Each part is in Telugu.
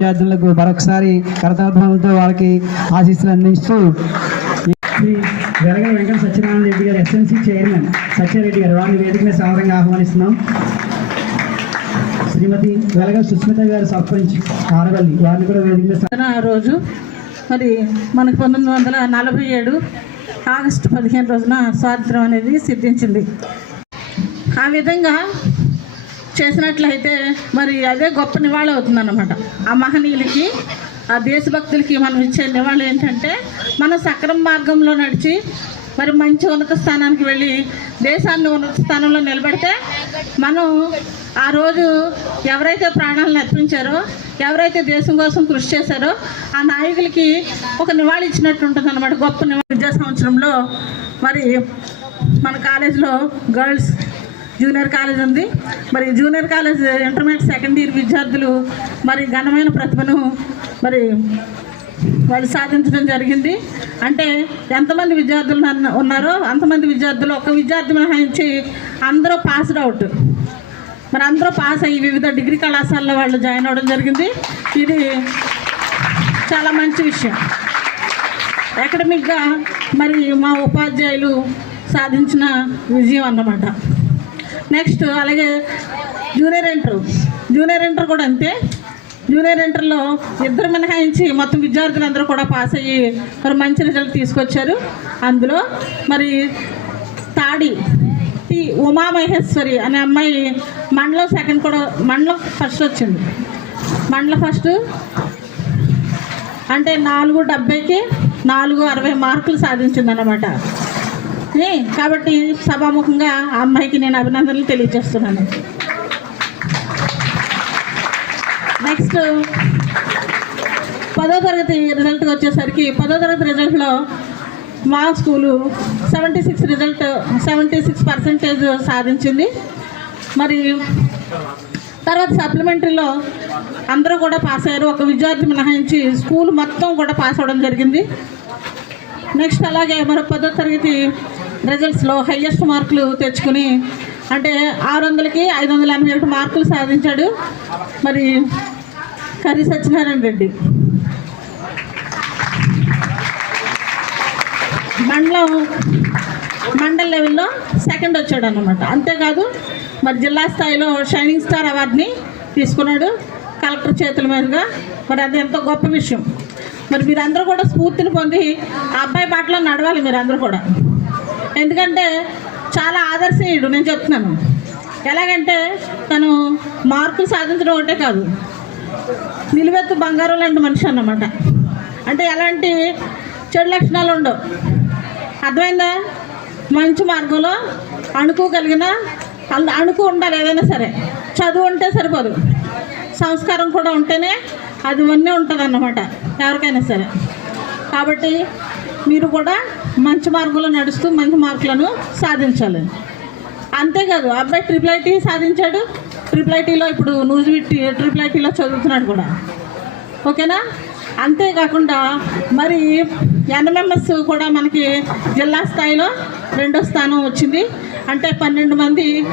విద్యార్థులకు మరొకసారి కరతార్థంతో వాళ్ళకి ఆశీస్సులు అందిస్తూ శ్రీ వెలగ వెంకట సత్యనారాయణ రెడ్డి గారు ఎస్ఎన్సి చైర్మన్ సత్యారెడ్డి గారు వారిని వేదిక మీద సాదరంగా ఆహ్వానిస్తున్నాం. శ్రీమతి వెలగ సుస్మిత గారు సర్పంచ్ ఆడవల్లి వారిని కూడా వేదిక మీద ఆ రోజు మరి మనకు పంతొమ్మిది వందల నలభై ఏడు ఆగస్టు పదిహేను రోజున స్వాతంత్రం అనేది సిద్ధించింది. ఆ విధంగా చేసినట్లయితే మరి అదే గొప్ప నివాళి అవుతుందన్నమాట. ఆ మహనీయులకి ఆ దేశభక్తులకి మనం ఇచ్చే నివాళి ఏంటంటే మనం సక్రమ మార్గంలో నడిచి మరి మంచి ఉన్నత స్థానానికి వెళ్ళి దేశాన్ని ఉన్నత స్థానంలో నిలబెడితే మనం ఆ రోజు ఎవరైతే ప్రాణాలను అర్పించారో ఎవరైతే దేశం కోసం కృషి చేశారో ఆ నాయకులకి ఒక నివాళి ఇచ్చినట్టు ఉంటుంది అనమాట గొప్ప నివాళి విద్యా సంవత్సరంలో మరి మన కాలేజీలో గర్ల్స్ జూనియర్ కాలేజ్ ఉంది. మరి junior college intermediate second year విద్యార్థులు మరి ఘనమైన ప్రతిభను మరి వాళ్ళు సాధించడం జరిగింది. అంటే ఎంతమంది విద్యార్థులు నన్ను- ఉన్నారో అంతమంది విద్యార్థులు ఒక విద్యార్థి మినహాయించి అందరూ పాస్డ్ అవుట్ మరి అందరూ పాస్ అయ్యి వివిధ డిగ్రీ కళాశాలలో వాళ్ళు జాయిన్ అవ్వడం జరిగింది. ఇది చాలా మంచి విషయం. అకాడమిక్గా మరి మా ఉపాధ్యాయులు సాధించిన విజయం అన్నమాట. నెక్స్ట్ అలాగే జూనియర్ ఇంటర్ జూనియర్ ఇంటర్ కూడా అంతే. జూనియర్ ఇంటర్లో ఇద్దరు మినహాయించి మొత్తం విద్యార్థులందరూ కూడా పాస్ అయ్యి మరి మంచి రిజల్ట్ తీసుకొచ్చారు. అందులో మరి తాడి టి ఉమామహేశ్వరి అనే అమ్మాయి మండలం సెకండ్ కూడా మండలం ఫస్ట్ వచ్చింది. మండలం ఫస్ట్ అంటే నాలుగు డెబ్బైకి నాలుగు అరవై మార్కులు సాధించింది అన్నమాట కాబట్టి సభాముఖంగా ఆ అమ్మాయికి నేను అభినందనలు తెలియజేస్తున్నాను. నెక్స్ట్ పదో తరగతి రిజల్ట్ వచ్చేసరికి పదో తరగతి రిజల్ట్లో మా school seventy six result seventy six percentage సాధించింది. మరి తర్వాత సప్లిమెంటరీలో అందరూ కూడా పాస్ అయ్యారు. ఒక విద్యార్థి మినహాయించి స్కూల్ మొత్తం కూడా పాస్ అవ్వడం జరిగింది. నెక్స్ట్ అలాగే మరో పదో తరగతి రిజల్ట్స్లో హయ్యెస్ట్ మార్కులు తెచ్చుకుని అంటే ఆరు వందలకి ఐదు వందల ఎనభై ఒకటి మార్కులు సాధించాడు మరి కర్రీ సత్యనారాయణ రెడ్డి. మండలం మండల లెవెల్లో సెకండ్ వచ్చాడు అనమాట అంతేకాదు మరి జిల్లా స్థాయిలో షైనింగ్ స్టార్ అవార్డుని తీసుకున్నాడు కలెక్టర్ చేతుల మీదుగా. మరి అది ఎంతో గొప్ప విషయం. మరి మీరందరూ కూడా స్ఫూర్తిని పొంది ఆ అబ్బాయి బాటలో నడవాలి మీరందరూ కూడా. ఎందుకంటే చాలా ఆదర్శనీయుడు నేను చెప్తున్నాను. ఎలాగంటే తను మార్కులు సాధించడం ఒకటే కాదు నిలువెత్తు బంగారం లాంటి మనిషి అన్నమాట. అంటే ఎలాంటి చెడు లక్షణాలు ఉండవు. అర్థమైందా? మంచి మార్గంలో అణుకోగలిగిన అణుకు ఉండాలి ఏదైనా సరే. చదువు ఉంటే సరిపోదు. సంస్కారం కూడా ఉంటేనే అది అన్నీ ఉంటుంది అన్నమాట ఎవరికైనా సరే. కాబట్టి మీరు కూడా మంచి మార్గంలో నడుస్తూ మంచి మార్కులను సాధించాలి. అంతేకాదు అబ్బాయి ట్రిపుల్ ఐటీ సాధించాడు. ట్రిపుల్ ఐటీలో ఇప్పుడు నూజు ట్రిపుల్ ఐటీలో చదువుతున్నాడు కూడా. ఓకేనా? అంతేకాకుండా మరి ఎన్ఎంఎంఎస్ కూడా మనకి జిల్లా స్థాయిలో రెండో స్థానం వచ్చింది. అంటే పన్నెండు మంది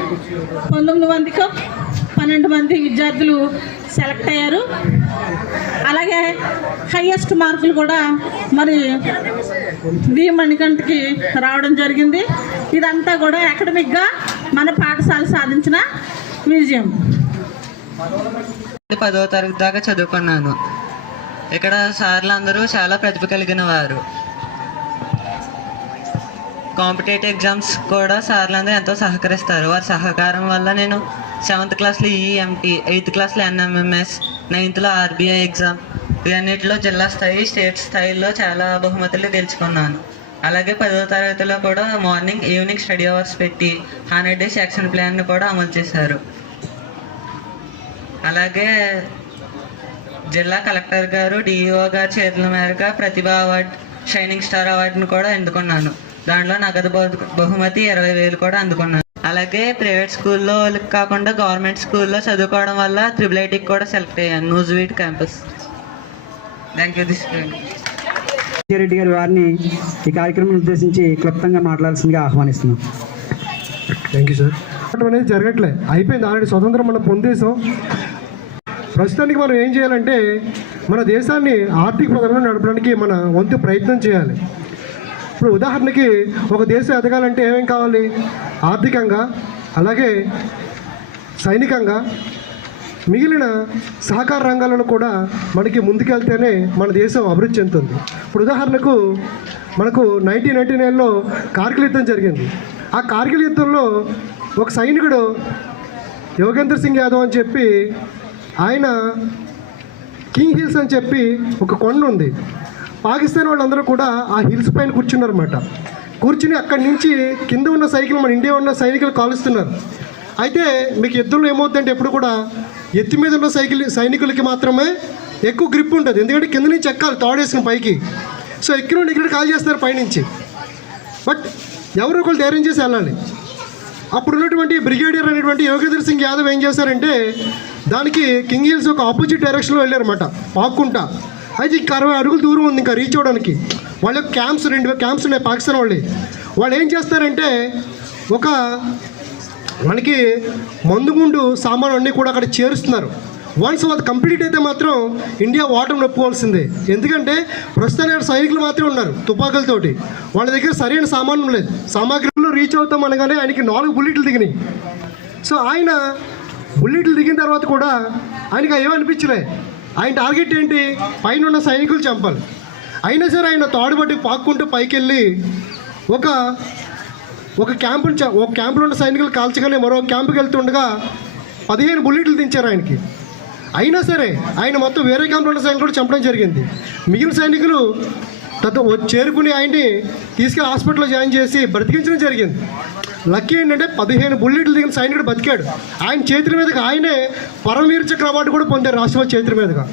పంతొమ్మిది మందికి పన్నెండు మంది విద్యార్థులు సెలెక్ట్ అయ్యారు. అలాగే హయ్యెస్ట్ మార్కులు కూడా మరి వి మణికంఠకి రావడం జరిగింది. ఇదంతా కూడా అకాడమిక్గా మన పాఠశాల సాధించిన విజయం పదో తరగతి దాకా చదువుకున్నాను. ఇక్కడ సార్లు అందరూ చాలా ప్రతిభ కలిగిన వారు. కాంపిటేటివ్ ఎగ్జామ్స్ కూడా సార్లందరూ ఎంతో సహకరిస్తారు. వారి సహకారం వల్ల నేను సెవెంత్ క్లాస్లో ఈఎంటీ ఎయిత్ క్లాస్లో ఎన్ఎంఎంఎస్ నైన్త్లో ఆర్బీఐ ఎగ్జామ్ ఇవన్నిటిలో జిల్లా స్థాయి స్టేట్ స్థాయిలో చాలా బహుమతులు గెలుచుకున్నాను. అలాగే పదో తరగతిలో కూడా మార్నింగ్ ఈవినింగ్ స్టడీ అవర్స్ పెట్టి హండ్రెడ్ డేస్ యాక్షన్ ప్లాన్ని కూడా అమలు చేశారు. అలాగే జిల్లా కలెక్టర్ గారు డిఈఓ గారు చేతుల మేరకు ప్రతిభ అవార్డ్ షైనింగ్ స్టార్ అవార్డును కూడా అందుకున్నాను. దాంట్లో నగదు బహు- బహుమతి ఇరవై వేలు కూడా అందుకున్నాను అలాగే ప్రైవేట్ స్కూల్లో వాళ్ళకి కాకుండా గవర్నమెంట్ స్కూల్లో చదువుకోవడం వల్ల త్రిబుల్ ఐటీకి కూడా సెలెక్ట్ అయ్యాను Nuzvid campus. Thank you this Reddy గారి వారిని ఈ కార్యక్రమం ఉద్దేశించి క్లుప్తంగా మాట్లాడాల్సిందిగా ఆహ్వానిస్తున్నాం. థ్యాంక్ యూ సార్ అనేది జరగట్లే. అయిపోయింది. ఆల్రెడీ స్వతంత్రం మనం పొందేసాం ప్రస్తుతానికి మనం ఏం చేయాలంటే మన దేశాన్ని ఆర్థిక పదంలో నడపడానికి మన వంతు ప్రయత్నం చేయాలి. ఇప్పుడు ఉదాహరణకి ఒక దేశం ఎదగాలంటే ఏమేం కావాలి? ఆర్థికంగా అలాగే సైనికంగా మిగిలిన సహకార రంగాలను కూడా మనకి ముందుకెళ్తేనే మన దేశం అభివృద్ధి చెందుతుంది. ఇప్పుడు ఉదాహరణకు మనకు నైన్టీన్ నైన్టీ నైన్లో కార్గిల్ యుద్ధం జరిగింది. ఆ కార్గిల్ యుద్ధంలో ఒక సైనికుడు యోగేంద్ర సింగ్ యాదవ్ అని చెప్పి ఆయన కింగ్ హిల్స్ అని చెప్పి ఒక కొండ ఉంది. పాకిస్తాన్ వాళ్ళందరూ కూడా ఆ హిల్స్ పైన కూర్చున్నారన్నమాట. కూర్చుని అక్కడి నుంచి కింద ఉన్న సైకిల్ మన ఇండియా ఉన్న సైనికులు కాలుస్తున్నారు. అయితే మీకు ఎద్దులు ఏమవుతుందంటే ఎప్పుడు కూడా ఎత్తి మీద ఉన్న సైకిల్ సైనికులకి మాత్రమే ఎక్కువ గ్రిప్ ఉంటుంది. ఎందుకంటే కింద నుంచి ఎక్కాలి తాడేసిన పైకి. సో ఎక్కిన ఇక్కడ కాల్ చేస్తారు పైనుంచి. బట్ ఎవరో ఒకరు ధైర్యం చేసి వెళ్ళాలి. అప్పుడు ఉన్నటువంటి బ్రిగేడియర్ అనేటువంటి యోగేంద్ర సింగ్ యాదవ్ ఏం చేశారంటే దానికి కింగ్ హిల్స్ ఒక ఆపోజిట్ డైరెక్షన్లో వెళ్ళారన్నమాట. పాక్కుంటా అయితే ఇంకా అరవై అడుగులు దూరం ఉంది ఇంకా రీచ్ అవ్వడానికి. వాళ్ళ యొక్క క్యాంప్స్ రెండు క్యాంప్స్ ఉన్నాయి పాకిస్తాన్ వాళ్ళే. వాళ్ళు ఏం చేస్తారంటే ఒక మనకి మందుగుండు సామాను అన్నీ కూడా అక్కడ చేరుస్తున్నారు. వన్స్ అది కంప్లీట్ అయితే మాత్రం ఇండియా ఓటమి నొప్పుకోవాల్సిందే. ఎందుకంటే ప్రస్తుతానికి అక్కడ సైనికులు మాత్రమే ఉన్నారు తుపాకులతోటి. వాళ్ళ దగ్గర సరైన సామానం లేదు. సామాగ్రిలో రీచ్ అవుతాం అనగానే ఆయనకి నాలుగు బుల్లెట్లు దిగినాయి. సో ఆయన బుల్లెట్లు దిగిన తర్వాత కూడా ఆయనకి ఏమనిపించలే ఆయన టార్గెట్ ఏంటి? పైన ఉన్న సైనికులు చంపాలి అయినా సరే ఆయన తాడుబట్టి పాక్కుంటూ పైకి వెళ్ళి ఒక ఒక క్యాంపు ఒక క్యాంపులో ఉన్న సైనికులు కాల్చగానే మరో క్యాంపుకి వెళ్తుండగా పదిహేను బుల్లెట్లు దించారు ఆయనకి. అయినా సరే ఆయన మొత్తం వేరే క్యాంపులో ఉన్న సైనికులు చంపడం జరిగింది. మిగిలిన సైనికులు తత చేరుకుని ఆయన్ని తీసుకెళ్ళి హాస్పిటల్లో జాయిన్ చేసి బ్రతికించడం జరిగింది. లక్కీ ఏంటంటే పదిహేను బుల్లెట్లు దిగిన సైనికుడు బతికాడు. ఆయన చేతుల మీదకి ఆయనే పరమవీర చక్ర అవార్డు కూడా పొందారు రాష్ట్రపతి చేతుల మీదుగా.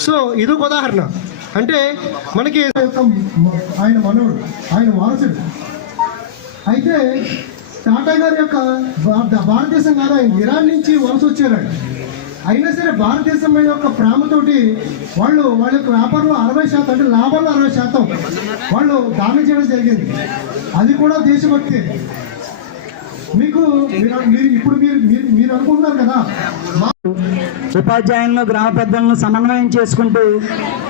సో ఇది ఒక ఉదాహరణ. అంటే మనకి ఆయన మనవుడు ఆయన వారసుడు. అయితే టాటా గారి యొక్క భారతదేశం కాదు ఆయన ఇరాన్ నుంచి వలస వచ్చారు అయినా సరే భారతదేశం మీద ఒక ప్రేమతోటి వాళ్ళు వాళ్ళ యొక్క వ్యాపారంలో అరవై శాతం అంటే లాభాల్లో అరవై శాతం వాళ్ళు దానం చేయడం జరిగింది. అది కూడా దేశభక్తి. మీకు మీరు ఇప్పుడు మీరు మీరు మీరు అనుకుంటున్నారు కదా? ఉపాధ్యాయులను గ్రామ పెద్దలను సమన్వయం చేసుకుంటూ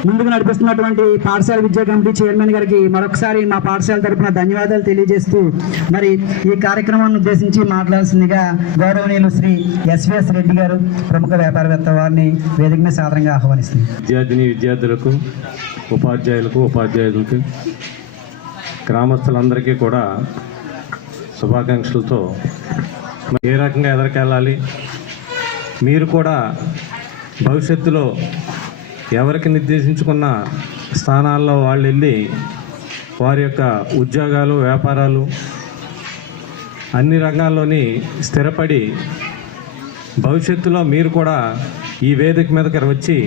ముందుకు నడిపిస్తున్నటువంటి పాఠశాల విద్యా కమిటీ చైర్మన్ గారికి మరొకసారి మా పాఠశాల తరఫున ధన్యవాదాలు తెలియజేస్తూ మరి ఈ కార్యక్రమాన్ని ఉద్దేశించి మాట్లాడాల్సిందిగా గౌరవనీయులు శ్రీ ఎస్విఎస్ రెడ్డి గారు ప్రముఖ వ్యాపారవేత్త వారిని వేదిక మీద సాధారణంగా ఆహ్వానిస్తుంది విద్యార్థిని విద్యార్థులకు ఉపాధ్యాయులకు ఉపాధ్యాయులకు గ్రామస్తులందరికీ కూడా శుభాకాంక్షలతో ఏ రకంగా ఎదరికెళ్ళాలి? మీరు కూడా భవిష్యత్తులో ఎవరికి నిర్దేశించుకున్న స్థానాల్లో వాళ్ళు వెళ్ళి వారి యొక్క ఉద్యోగాలు వ్యాపారాలు అన్ని రంగాల్లోని స్థిరపడి భవిష్యత్తులో మీరు కూడా ఈ వేదిక మీదకి వచ్చి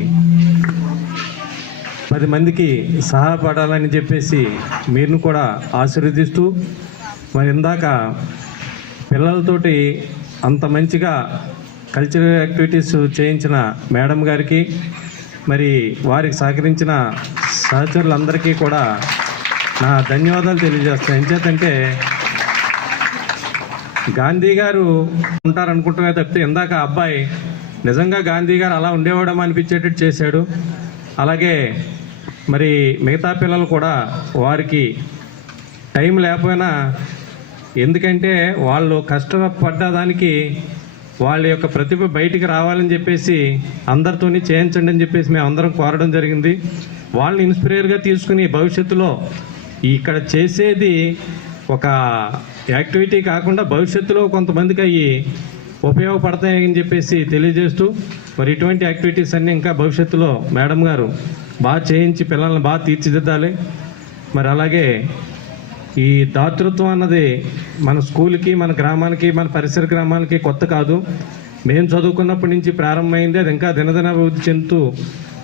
పది మందికి సహాయపడాలని చెప్పేసి మీరును కూడా ఆశీర్వదిస్తూ మరి ఇందాక పిల్లలతోటి అంత మంచిగా కల్చరల్ యాక్టివిటీస్ చేయించిన మేడం గారికి మరి వారికి సహకరించిన సహచరులందరికీ కూడా నా ధన్యవాదాలు తెలియజేస్తాను. ఎంచేతంటే గాంధీ గారు ఉంటారనుకుంటున్నా తప్పితే ఇందాక అబ్బాయి నిజంగా గాంధీ గారు అలా ఉండేవాడమా అనిపించేటట్టు చేశాడు. అలాగే మరి మిగతా పిల్లలు కూడా వారికి టైం లేకపోయినా ఎందుకంటే వాళ్ళు కష్టపడ్డదానికి వాళ్ళ యొక్క ప్రతిభ బయటికి రావాలని చెప్పేసి అందరితోని చేయించండి అని చెప్పేసి మేము అందరం కోరడం జరిగింది. వాళ్ళని ఇన్స్పిరేర్గా తీసుకుని భవిష్యత్తులో ఇక్కడ చేసేది ఒక యాక్టివిటీ కాకుండా భవిష్యత్తులో కొంతమందికి అవి ఉపయోగపడతాయని చెప్పేసి తెలియజేస్తూ మరి ఇటువంటి యాక్టివిటీస్ అన్నీ ఇంకా భవిష్యత్తులో మేడం గారు బాగా చేయించి పిల్లల్ని బాగా తీర్చిదిద్దాలి. మరి అలాగే ఈ దాతృత్వం అన్నది మన స్కూల్కి మన గ్రామానికి మన పరిసర గ్రామాలకి కొత్త కాదు. మేము చదువుకున్నప్పటి నుంచి ప్రారంభమైంది. అది ఇంకా దినదినాభివృద్ధి చెందుతూ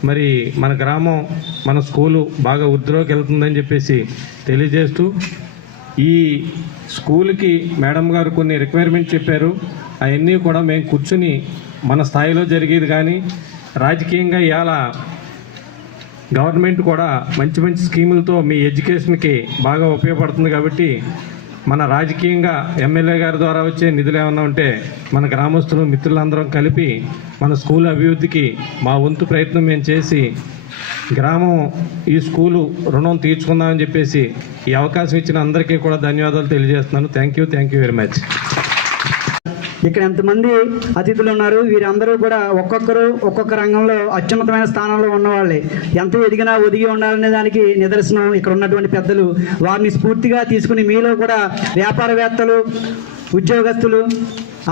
మరి మన గ్రామం మన స్కూలు బాగా వృద్ధిలోకి వెళ్తుందని చెప్పేసి తెలియజేస్తూ ఈ స్కూల్కి మేడం గారు కొన్ని రిక్వైర్మెంట్ చెప్పారు. అవన్నీ కూడా మేము కూర్చుని మన స్థాయిలో జరిగేది కానీ రాజకీయంగా ఇవాళ గవర్నమెంట్ కూడా మంచి మంచి స్కీములతో మీ ఎడ్యుకేషన్కి బాగా ఉపయోగపడుతుంది కాబట్టి మన రాజకీయంగా ఎమ్మెల్యే గారి ద్వారా వచ్చే నిధులు ఏమన్నా ఉంటే మన గ్రామస్తులు మిత్రులందరం కలిపి మన స్కూల్ అభివృద్ధికి మా వంతు ప్రయత్నం మేము చేసి గ్రామం ఈ స్కూలు రుణం తీర్చుకుందామని చెప్పేసి ఈ అవకాశం ఇచ్చిన అందరికీ కూడా ధన్యవాదాలు తెలియజేస్తున్నాను. Thank you thank you very much ఇక్కడ ఎంతమంది అతిథులు ఉన్నారు? వీరందరూ కూడా ఒక్కొక్కరు ఒక్కొక్క రంగంలో అత్యున్నతమైన స్థానంలో ఉన్నవాళ్ళే. ఎంత ఎదిగినా ఒదిగి ఉండాలనే దానికి నిదర్శనం ఇక్కడ ఉన్నటువంటి పెద్దలు. వారిని స్ఫూర్తిగా తీసుకుని మీలో కూడా వ్యాపారవేత్తలు ఉద్యోగస్తులు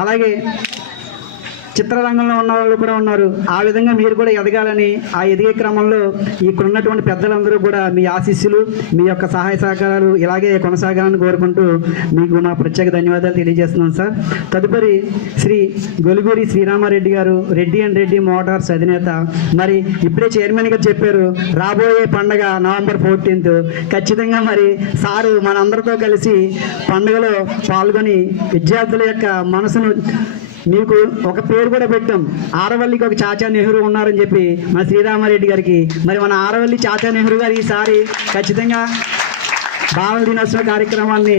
అలాగే చిత్రరంగంలో ఉన్న వాళ్ళు కూడా ఉన్నారు. ఆ విధంగా మీరు కూడా ఎదగాలని ఆ ఎదిగే క్రమంలో ఇక్కడ ఉన్నటువంటి పెద్దలందరూ కూడా మీ ఆశీస్సులు మీ యొక్క సహాయ సహకారాలు ఇలాగే కొనసాగాలని కోరుకుంటూ మీకు మా ప్రత్యేక ధన్యవాదాలు తెలియజేస్తున్నాను సార్. తదుపరి శ్రీ గొలుగూరి శ్రీరామారెడ్డి గారు రెడ్డి అండ్ రెడ్డి మోటార్స్ అధినేత. మరి ఇప్పుడే చైర్మన్ గారు చెప్పారు రాబోయే పండగ నవంబర్ ఫోర్టీన్త్. ఖచ్చితంగా మరి సారు మనందరితో కలిసి పండుగలో పాల్గొని విద్యార్థుల యొక్క మనసును మీకు ఒక పేరు కూడా పెట్టాం. ఆరవల్లికి ఒక చాచా నెహ్రూ ఉన్నారని చెప్పి మన శ్రీరామారెడ్డి గారికి. మరి మన ఆరవల్లి చాచా నెహ్రూ గారు ఈసారి ఖచ్చితంగా భావన దినోత్సవ కార్యక్రమాన్ని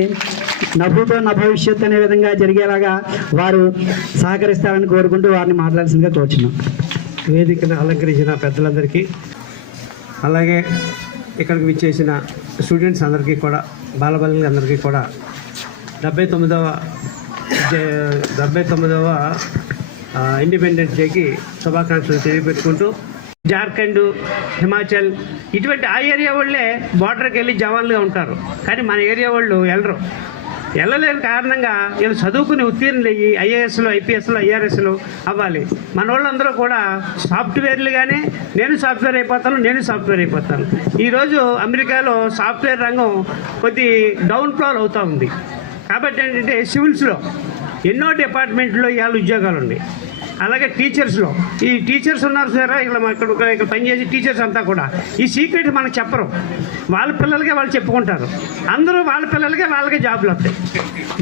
నవ్వుతో నా భవిష్యత్ అనే విధంగా జరిగేలాగా వారు సహకరిస్తారని కోరుకుంటూ వారిని మాట్లాడాల్సిందిగా కోరుచున్నాం. వేదికను అలంకరించిన పెద్దలందరికీ అలాగే ఇక్కడికి విచ్చేసిన స్టూడెంట్స్ అందరికీ కూడా బాలబాలికలందరికీ కూడా డెబ్బై తొమ్మిదవ డెబ్బై తొమ్మిదవ ఇండిపెండెన్స్ డేకి శుభాకాంక్షలు తెలియపెట్టుకుంటూ జార్ఖండ్ హిమాచల్ ఇటువంటి ఆ ఏరియా వాళ్ళే బార్డర్కి వెళ్ళి జవాన్లుగా ఉంటారు. కానీ మన ఏరియా వాళ్ళు వెళ్ళరు వెళ్ళలేని కారణంగా వీళ్ళు చదువుకుని ఉత్తీర్ణులు అయ్యి ఐఏఎస్లు ఐపీఎస్లు ఐఆర్ఎస్లు అవ్వాలి. మన వాళ్ళందరూ కూడా సాఫ్ట్వేర్లు కానీ నేను సాఫ్ట్వేర్ అయిపోతాను నేను సాఫ్ట్వేర్ అయిపోతాను. ఈరోజు అమెరికాలో సాఫ్ట్వేర్ రంగం కొద్ది డౌన్ ఫ్లోర్ అవుతూ ఉంది. కాబట్టి ఏంటంటే సివిల్స్లో ఎన్నో డిపార్ట్మెంట్లో ఇవాళ ఉద్యోగాలు ఉన్నాయి. అలాగే టీచర్స్లో. ఈ టీచర్స్ ఉన్నారు సరే ఇక్కడ ఇక్కడ ఇక్కడ- పనిచేసే టీచర్స్ అంతా కూడా. ఈ సీక్రెట్ మనకు చెప్పరు. వాళ్ళ పిల్లలకే వాళ్ళు చెప్పుకుంటారు. అందరూ వాళ్ళ పిల్లలకే వాళ్ళకే జాబ్లు వస్తాయి.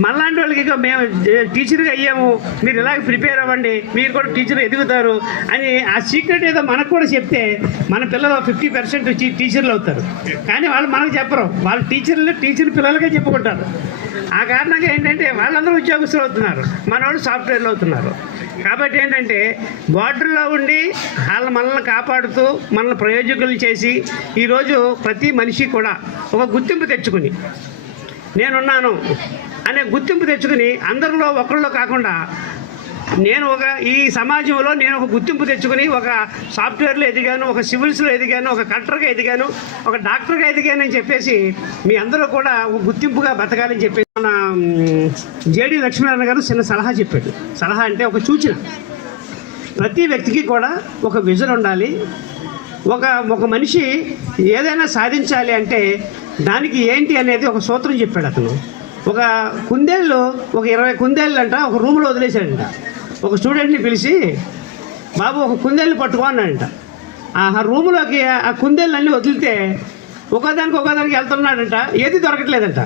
మళ్ళాంటి వాళ్ళకి మేము టీచర్గా అయ్యాము. మీరు ఇలాగ ప్రిపేర్ అవ్వండి. మీరు కూడా టీచర్ ఎదుగుతారు అని ఆ సీక్రెట్ ఏదో మనకు కూడా చెప్తే మన పిల్లలు ఫిఫ్టీ పర్సెంట్ టీచర్లు అవుతారు. కానీ వాళ్ళు మనకు చెప్పరు. వాళ్ళ టీచర్లు టీచర్ పిల్లలకే చెప్పుకుంటారు. ఆ కారణంగా ఏంటంటే వాళ్ళందరూ ఉద్యోగస్తులు అవుతున్నారు. మనవాళ్ళు సాఫ్ట్వేర్లు అవుతున్నారు. కాబట్టి ఏంటంటే బార్డర్లో ఉండి వాళ్ళ మనల్ని కాపాడుతూ మనల్ని ప్రయోజకులు చేసి ఈరోజు ప్రతి మనిషి కూడా ఒక గుర్తింపు తెచ్చుకుని నేనున్నాను అనే గుర్తింపు తెచ్చుకుని అందరిలో ఒకరిలో కాకుండా నేను ఒక ఈ సమాజంలో నేను ఒక గుర్తింపు తెచ్చుకుని ఒక సాఫ్ట్వేర్లో ఎదిగాను ఒక సివిల్స్లో ఎదిగాను ఒక కలెక్టర్గా ఎదిగాను ఒక డాక్టర్గా ఎదిగాను అని చెప్పేసి మీ అందరూ కూడా ఒక గుర్తింపుగా బతకాలని చెప్పేసి మన జేడి లక్ష్మీనారాయణ గారు చిన్న సలహా చెప్పాడు. సలహా అంటే ఒక సూచన. ప్రతి వ్యక్తికి కూడా ఒక విజన్ ఉండాలి. ఒక ఒక మనిషి ఏదైనా సాధించాలి అంటే దానికి ఏంటి అనేది ఒక సూత్రం చెప్పాడు అతను. ఒక కుందేళ్ళు ఒక ఇరవై కుందేళ్ళు అంట ఒక రూమ్లో వదిలేశాడంట. ఒక స్టూడెంట్ని పిలిచి బాబు ఒక కుందేళ్ళు పట్టుకో అన్నాడంట. ఆ రూములోకి ఆ కుందేళ్ళన్నీ వదిలితే ఒకదానికి ఒకదానికి వెళ్తున్నాడంట. ఏది దొరకట్లేదంట.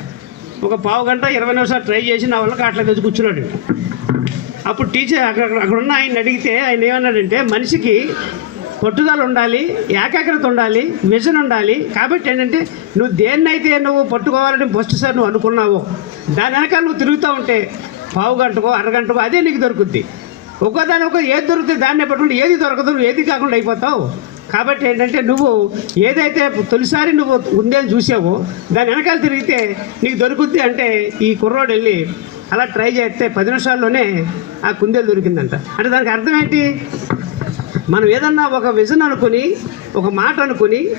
ఒక పావు గంట ఇరవై నిమిషాలు ట్రై చేసి నా వల్ల కాట్లేదు వచ్చి కూర్చున్నాడు. అప్పుడు టీచర్ అక్కడ అక్కడ ఉన్న ఆయన అడిగితే ఆయన ఏమన్నాడంటే మనిషికి పట్టుదల ఉండాలి ఏకాగ్రత ఉండాలి విజన్ ఉండాలి. కాబట్టి ఏంటంటే నువ్వు దేన్నైతే నువ్వు పట్టుకోవాలని ఫస్ట్ సార్ నువ్వు అనుకున్నావో దాని వెనకాల నువ్వు తిరుగుతూ ఉంటే పావు గంటకో అరగంటకో అదే నీకు దొరుకుద్ది. ఒక్కోదాని ఒక ఏది దొరికితే దాన్ని పట్టుకుంటే ఏది దొరకదు నువ్వు ఏది కాకుండా అయిపోతావు. కాబట్టి ఏంటంటే నువ్వు ఏదైతే తొలిసారి నువ్వు ఉందేని చూసావో దాని వెనకాల తిరిగితే నీకు దొరుకుద్ది అంటే ఈ కుర్రోడు వెళ్ళి అలా ట్రై చేస్తే పది నిమిషాల్లోనే ఆ కుందేలు దొరికిందంట. అంటే దానికి అర్థం ఏంటి? మనం ఏదన్నా ఒక విజన్ అనుకుని ఒక మాట అనుకుని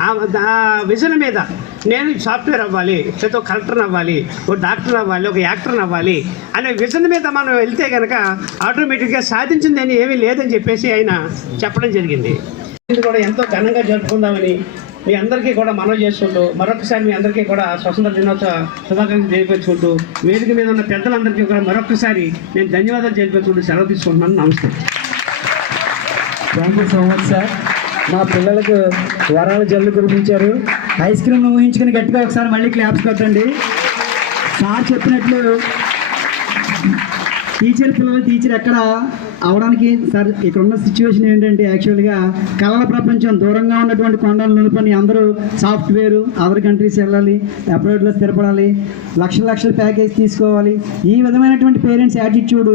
ఆ విజన్ మీద నేను సాఫ్ట్వేర్ అవ్వాలి లేకపోతే కలెక్టర్ అవ్వాలి ఒక డాక్టర్ అవ్వాలి ఒక యాక్టర్ అవ్వాలి అనే విజన్ మీద మనం వెళ్తే కనుక ఆటోమేటిక్గా సాధించిందని ఏమీ లేదని చెప్పేసి ఆయన చెప్పడం జరిగింది. కూడా ఎంతో ఘనంగా జరుపుకుందామని మీ అందరికీ కూడా మనవి చేసుకుంటూ మరొకసారి మీ అందరికీ కూడా స్వతంత్ర దినోత్సవ శుభాకాంక్షలు తెలియపరుచుకుంటూ వేదిక మీద ఉన్న పెద్దలందరికీ కూడా మరొకసారి నేను ధన్యవాదాలు తెలియపరుచుకుంటూ సెలవు తీసుకుంటున్నాను. నమస్తే. Thank you so much sir మా పిల్లలకు వరాలు జల్లు కురిపించారు. ఐస్ క్రీమ్ ఊహించుకుని గట్టిగా ఒకసారి మళ్ళీ క్లాప్స్ కొట్టండి. సార్ చెప్పినట్లు టీచర్ పిల్లలు టీచర్ ఎక్కడ అవడానికి సార్ ఇక్కడ ఉన్న సిచ్యువేషన్ ఏంటంటే యాక్చువల్గా కళల ప్రపంచం దూరంగా ఉన్నటువంటి కొండలు నిలుపుని అందరూ సాఫ్ట్వేర్ అదర్ కంట్రీస్ వెళ్ళాలి అబ్రాడ్లో స్థిరపడాలి లక్షల లక్షల ప్యాకేజ్ తీసుకోవాలి. ఈ విధమైనటువంటి పేరెంట్స్ యాటిట్యూడ్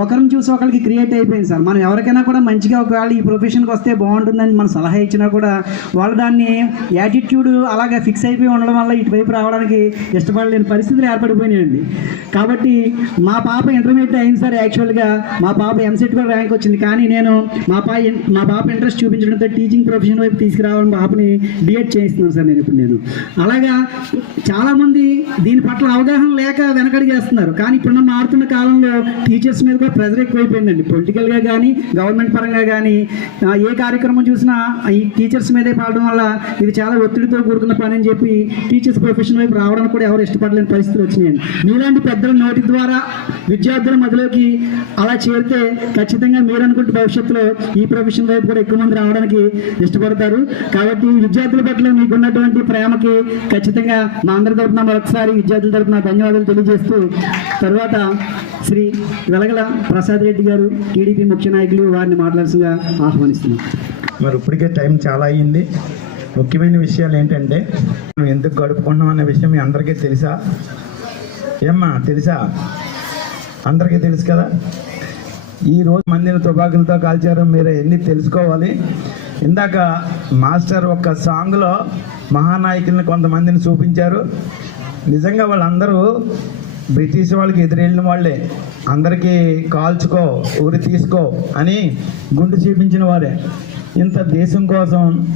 ఒకరిని చూసి ఒకరికి క్రియేట్ అయిపోయింది సార్. మనం ఎవరికైనా కూడా మంచిగా ఒకవేళ ఈ ప్రొఫెషన్కి వస్తే బాగుంటుందని మనం సలహా ఇచ్చినా కూడా వాళ్ళు దాన్ని యాటిట్యూడ్ అలాగే ఫిక్స్ అయిపోయి ఉండడం వల్ల ఇటువైపు రావడానికి ఇష్టపడలేని పరిస్థితులు ఏర్పడిపోయినాయండి. కాబట్టి మా పాప ఇంటర్మీడియట్ అయింది సార్ యాక్చువల్గా మా పాప ఎంసెట్ కూడా ర్యాంక్ వచ్చింది. కానీ నేను మా పా మా పాప ఇంట్రెస్ట్ చూపించడంతో టీచింగ్ ప్రొఫెషన్ వైపు తీసుకురావాలని పాపని డిఎడ్ చేయిస్తున్నాను సార్ నేను ఇప్పుడు నేను. అలాగా చాలామంది దీని పట్ల అవగాహన లేక వెనకడిగేస్తున్నారు. కానీ ఇప్పుడున్న మారుతున్న కాలంలో టీచర్స్ మీద కూడా ప్రెజర్ ఎక్కువైపోయిందండి. పొలిటికల్గా కానీ గవర్నమెంట్ పరంగా కానీ ఏ కార్యక్రమం చూసినా ఈ టీచర్స్ మీదే పాడడం వల్ల ఇది చాలా ఒత్తిడితో కూడుకున్న పని అని చెప్పి టీచర్స్ ప్రొఫెషన్ వైపు రావడానికి కూడా ఎవరు ఇష్టపడలేని పరిస్థితులు వచ్చినాయండి. మీలాంటి పెద్దల నోటి ద్వారా విద్యార్థుల మధ్యలోకి అలా చేరితే ఖచ్చితంగా మీరు అనుకుంటే భవిష్యత్తులో ఈ ప్రొఫెషన్ వైపు కూడా ఎక్కువ మంది రావడానికి ఇష్టపడతారు. కాబట్టి విద్యార్థుల పట్ల మీకున్నటువంటి ప్రేమకి ఖచ్చితంగా మా అందరి తరపున మరొకసారి విద్యార్థుల తరపున ధన్యవాదాలు తెలియజేస్తూ తర్వాత శ్రీ వెలగల ప్రసాద్ రెడ్డి గారు టీడీపీ ముఖ్య నాయకులు వారిని మాట్లాడుతుగా ఆహ్వానిస్తున్నాం. మరి ఇప్పటికే టైం చాలా అయ్యింది. ముఖ్యమైన విషయాలు ఏంటంటే మనం ఎందుకు గడుపుకున్నాం అనే విషయం మీ అందరికీ తెలుసా? ఏమ్మా తెలుసా? అందరికీ తెలుసు కదా? ఈ రోజు మందిని తుపాకులతో కాల్చారు మీరు ఎన్ని తెలుసుకోవాలి? ఇందాక మాస్టర్ ఒక సాంగ్లో మహానాయకుల్ని కొంతమందిని చూపించారు. నిజంగా వాళ్ళందరూ బ్రిటిష్ వాళ్ళకి ఎదురెళ్ళిన వాళ్ళే. అందరికీ కాల్చుకో ఊరి తీసుకో అని గుండు చూపించిన వారే. ఇంత దేశం కోసం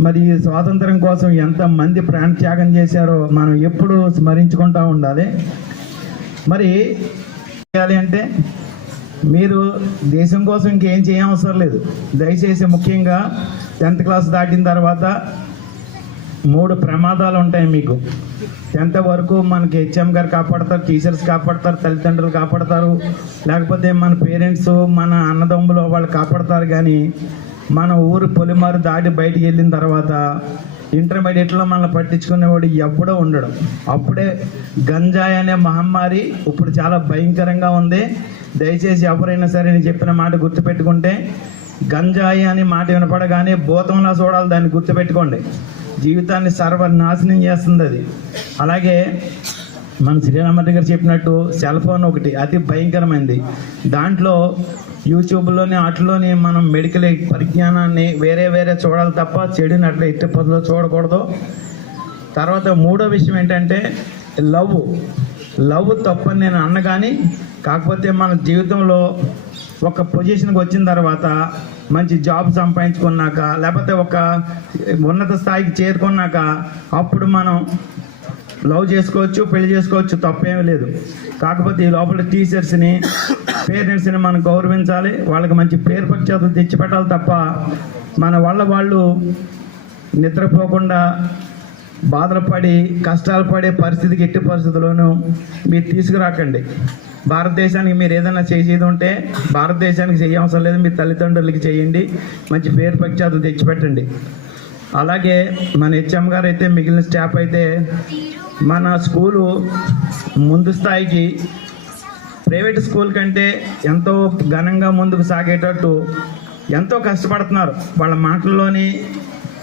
మరి స్వాతంత్రం కోసం ఎంతమంది ప్రాణత్యాగం చేశారో మనం ఎప్పుడు స్మరించుకుంటూ ఉండాలి. మరి చేయాలి అంటే మీరు దేశం కోసం ఇంకేం చేయవసరం లేదు. దయచేసి ముఖ్యంగా టెన్త్ క్లాస్ దాటిన తర్వాత మూడు ప్రమాదాలు ఉంటాయి మీకు. టెన్త్ వరకు మనకి హెచ్ఎం గారు కాపాడతారు టీచర్స్ కాపాడతారు తల్లిదండ్రులు కాపాడతారు లేకపోతే మన పేరెంట్స్ మన అన్నదమ్ములు వాళ్ళు కాపాడతారు కానీ మన ఊరు పొలిమారు దాటి బయటికి వెళ్ళిన తర్వాత ఇంటర్మీడియట్లో మనల్ని పట్టించుకునేవాడు ఎప్పుడో ఉండడం. అప్పుడే గంజాయి అనే మహమ్మారి ఇప్పుడు చాలా భయంకరంగా ఉంది. దయచేసి ఎవరైనా సరే నేను చెప్పిన మాట గుర్తుపెట్టుకుంటే గంజాయి అనే మాట వినపడగానే భూతంలా చూడాలి దాన్ని గుర్తుపెట్టుకోండి. జీవితాన్ని సర్వనాశనం చేస్తుంది అది. అలాగే మన శ్రీరామరెడ్డి గారు చెప్పినట్టు సెల్ ఫోన్ ఒకటి అతి భయంకరమైంది. దాంట్లో యూట్యూబ్లోని వాటిలోని మనం మెడికల్ పరిజ్ఞానాన్ని వేరే వేరే చూడాలి తప్ప చెడుని అట్లా ఎట్టి పద్ధతిలో చూడకూడదు. తర్వాత మూడో విషయం ఏంటంటే లవ్. లవ్ తప్పని నేను అన్న కానీ కాకపోతే మన జీవితంలో ఒక పొజిషన్కి వచ్చిన తర్వాత మంచి జాబ్ సంపాదించుకున్నాక లేకపోతే ఒక ఉన్నత స్థాయికి చేరుకున్నాక అప్పుడు మనం లవ్ చేసుకోవచ్చు పెళ్ళి చేసుకోవచ్చు తప్పేమీ లేదు. కాకపోతే ఈ లోపల టీచర్స్ని పేరెంట్స్ని మనం గౌరవించాలి వాళ్ళకి మంచి పేరు ప్రఖ్యాత తెచ్చిపెట్టాలి తప్ప మన వల్ల వాళ్ళు నిద్రపోకుండా బాధలు పడి కష్టాలు పడే పరిస్థితికి ఎట్టి పరిస్థితుల్లోనూ మీరు తీసుకురాకండి. భారతదేశానికి మీరు ఏదైనా చేసేది ఉంటే భారతదేశానికి చేయవసరం లేదు మీ తల్లిదండ్రులకి చేయండి మంచి పేరు ప్రఖ్యాతులు తెచ్చిపెట్టండి. అలాగే మన హెచ్ఎం గారు అయితే మిగిలిన స్టాఫ్ అయితే మన స్కూలు ముందు స్థాయికి ప్రైవేట్ స్కూల్ కంటే ఎంతో ఘనంగా ముందుకు సాగేటట్టు ఎంతో కష్టపడుతున్నారు. వాళ్ళ మాటల్లోని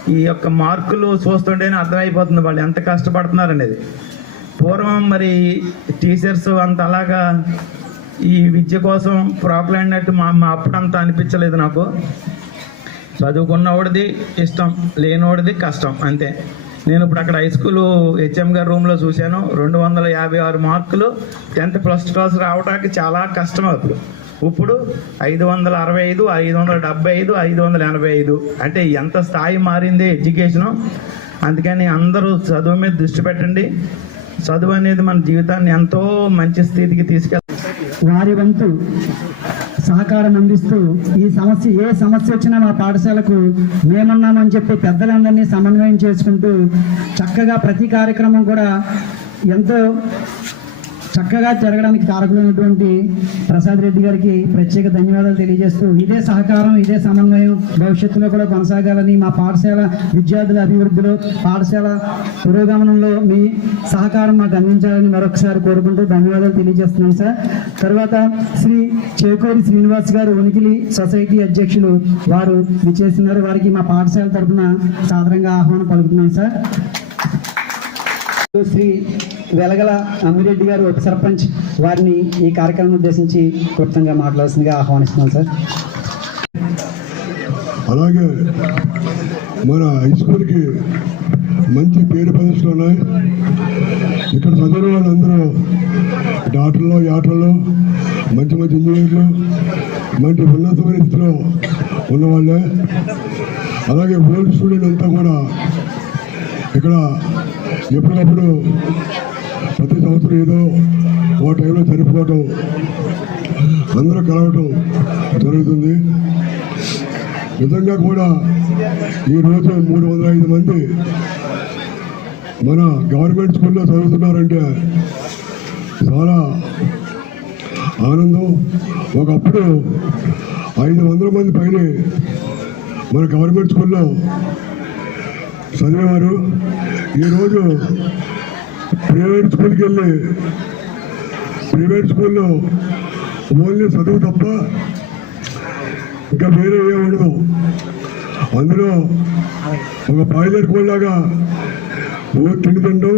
ఈ యొక్క మార్కులు చూస్తుంటేనే అర్థమైపోతుంది వాళ్ళు ఎంత కష్టపడుతున్నారు అనేది. పూర్వం మరి టీచర్స్ అంత అలాగా ఈ విద్య కోసం ప్రాకులాడినట్టు మా మా అప్పుడంతా అనిపించలేదు నాకు. చదువుకున్నవాడిది ఇష్టం లేనివాడిది కష్టం అంతే. నేను ఇప్పుడు అక్కడ హై స్కూల్ హెచ్ఎం గారి రూమ్లో చూశాను. రెండు వందల యాభై ఆరు మార్కులు టెన్త్ ప్లస్ క్లాస్ రావడానికి చాలా కష్టం అప్పుడు. ఇప్పుడు ఐదు వందల అరవై ఐదు ఐదు వందల డెబ్బై ఐదు ఐదు వందల ఎనభై ఐదు. అంటే ఎంత స్థాయి మారింది ఎడ్యుకేషను? అందుకని అందరూ చదువు మీద దృష్టి పెట్టండి. చదువు అనేది మన జీవితాన్ని ఎంతో మంచి స్థితికి తీసుకెళ్తుంది వారి వంతు సహకారం అందిస్తూ ఈ సమస్య ఏ సమస్య వచ్చినా మా పాఠశాలకు మేమున్నామని చెప్పి పెద్దలందరినీ సమన్వయం చేసుకుంటూ చక్కగా ప్రతి కార్యక్రమం కూడా ఎంతో చక్కగా జరగడానికి కారకులైనటువంటి ప్రసాద్ రెడ్డి గారికి ప్రత్యేక ధన్యవాదాలు తెలియజేస్తూ ఇదే సహకారం ఇదే సమన్వయం భవిష్యత్తులో కూడా కొనసాగాలని మా పాఠశాల విద్యార్థుల అభివృద్ధిలో పాఠశాల పురోగమనంలో మీ సహకారం మాకు అందించాలని మరొకసారి కోరుకుంటూ ధన్యవాదాలు తెలియజేస్తున్నాం సార్. తర్వాత శ్రీ చేకూరి శ్రీనివాస్ గారు ఉనికిలి సొసైటీ అధ్యక్షులు వారు విచ్చేస్తున్నారు వారికి మా పాఠశాల తరఫున సాధారణంగా ఆహ్వానం పలుకుతున్నాం సార్. శ్రీ వెలగల అమ్మిరెడ్డి గారు ఉప సర్పంచ్ వారిని ఈ కార్యక్రమం ఉద్దేశించి క్లుప్తంగా మాట్లాడాల్సిందిగా ఆహ్వానిస్తున్నాను సార్. అలాగే మన హై స్కూల్కి మంచి పేరు ప్రదర్శనలు ఉన్నాయి. ఇక్కడ చదివిన వాళ్ళందరూ డాక్టర్లు యాటర్లు మంచి మంచి ఇంజనీర్లు మంచి ఉన్నతమైన స్థితిలో ఉన్నవాళ్ళే. అలాగే ఓల్డ్ స్టూడెంట్ అంతా కూడా ఇక్కడ ఎప్పటికప్పుడు ప్రతి సంవత్సరం ఏదో ఓ టైంలో చనిపోవటం అందరూ కలవటం జరుగుతుంది. నిజంగా కూడా ఈరోజు మూడు వందల ఐదు మంది మన గవర్నమెంట్ స్కూల్లో చదువుతున్నారంటే చాలా ఆనందం. ఒకప్పుడు ఐదు వందల మంది పైన మన గవర్నమెంట్ స్కూల్లో చదివేవారు. ఈరోజు ప్రైవేట్ స్కూల్కి వెళ్ళి ప్రైవేట్ స్కూల్లో ఓన్లీ చదువు తప్ప ఇంకా వేరే ఏ ఉండదు. అందులో ఒక బాయిలర్ కోల్లాగా ఓ తిండి తినడం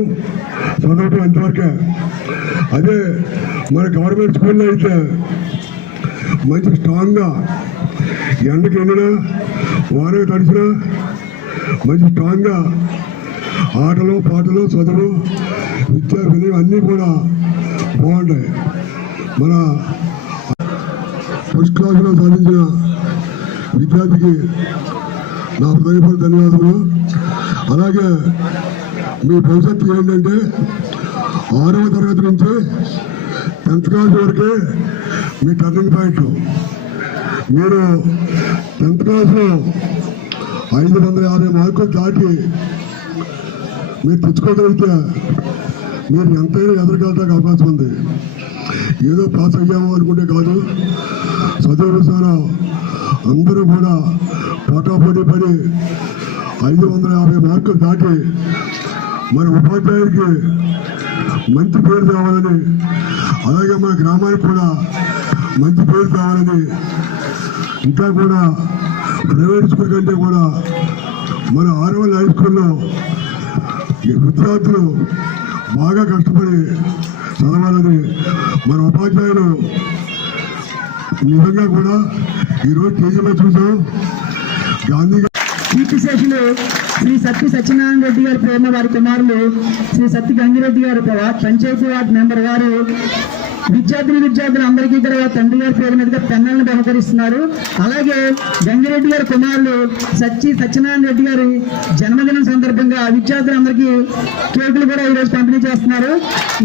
చదవటం ఇంతవరకే. అదే మన గవర్నమెంట్ స్కూల్లో అయితే మంచి స్ట్రాంగ్గా ఎండకి ఎండినా వానకి తడిచినా మంచి స్ట్రాంగ్గా ఆటలు పాటలు చదువు విద్యా వినయం అన్నీ కూడా బాగుంటాయి. మన ఫస్ట్ క్లాస్లో సాధించిన విద్యార్థికి నా హృదయపూర్వ ధన్యవాదాలు అలాగే మీ భవిష్యత్తు ఏంటంటే ఆరవ తరగతి నుంచి టెన్త్ క్లాస్ వరకే మీ టర్నింగ్ పాయింట్. మీరు టెన్త్ క్లాస్లో ఐదు వందల యాభై మార్కులు దాటి మీరు తెచ్చుకోగలిగితే మీరు ఎంతైనా ఎదరగలడానికి అవకాశం ఉంది. ఏదో పాస్ అయ్యాము అనుకుంటే కాదు. చదువు అందరూ కూడా పోటాపోటీ పడి ఐదు వందల యాభై మార్కులు దాటి మన ఉపాధ్యాయుడికి మంచి పేరు తేవాలని అలాగే మన గ్రామానికి కూడా మంచి పేరు తేవాలని ఇంకా కూడా ప్రైవేట్ స్కూల్ కంటే కూడా మన ఆర్వల్ హై స్కూల్లో విద్యార్థులు బాగా కష్టపడి చదవాలని మన ఉపాధ్యాయులు నిజంగా కూడా ఈరోజు టీవీలో చూసాం గాంధీ గారు కీర్తిశేషులు శ్రీ సత్తి సత్యనారాయణ రెడ్డి గారి ప్రేమ వారి కుమారులు శ్రీ సత్తి గంగిరెడ్డి గారు పంచాయతీ వార్డు మెంబర్ గారు విద్యార్థులు విద్యార్థులు అందరికీ ఇక్కడ తండ్రి గారి పేరు మీదుగా పెన్నులను బహుకరిస్తున్నారు. అలాగే గంగిరెడ్డి గారి కుమారులు సచ్చి సత్యనారాయణ రెడ్డి గారి జన్మదినం సందర్భంగా విద్యార్థులందరికీ కేకులు కూడా ఈరోజు పంపిణీ చేస్తున్నారు.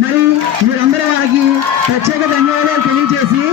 మరి మీరందరూ వారికి ప్రత్యేక ధన్యవాదాలు తెలియజేసి